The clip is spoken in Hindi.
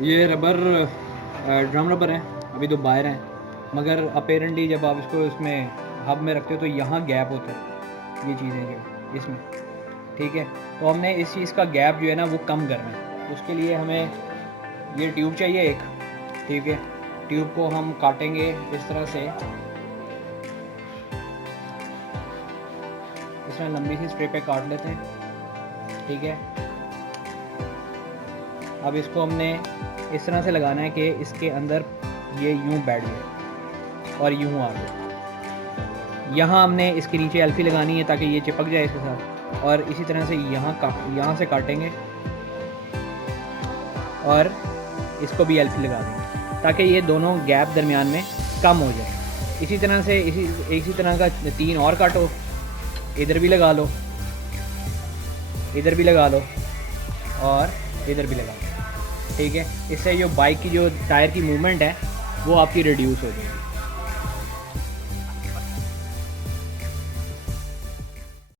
ये रबर ड्रम रबर है, अभी तो बाहर हैं, मगर अपेरेंटली जब आप इसको इसमें हब में रखते हो तो यहाँ गैप होता है, ये चीज़ें जो इसमें, ठीक है। तो हमने इस चीज़ का गैप जो है ना वो कम करना है, उसके लिए हमें ये ट्यूब चाहिए एक, ठीक है। ट्यूब को हम काटेंगे इस तरह से, इसमें लंबी सी स्ट्रिप पे काट लेते हैं, ठीक है। अब इसको हमने इस तरह से लगाना है कि इसके अंदर ये यूं बैठ जाए और यूं आ जाए। यहाँ हमने इसके नीचे एल्फी लगानी है ताकि ये चिपक जाए इसके साथ, और इसी तरह से यहाँ से काटेंगे और इसको भी एल्फी लगा देंगे ताकि ये दोनों गैप दरमियान में कम हो जाए। इसी तरह से इसी तरह का 3 और काटो, इधर भी लगा लो, इधर भी लगा लो और इधर भी लगा लो, ठीक है। इससे जो बाइक की जो टायर की मूवमेंट है वो आपकी रिड्यूस हो जाएगी।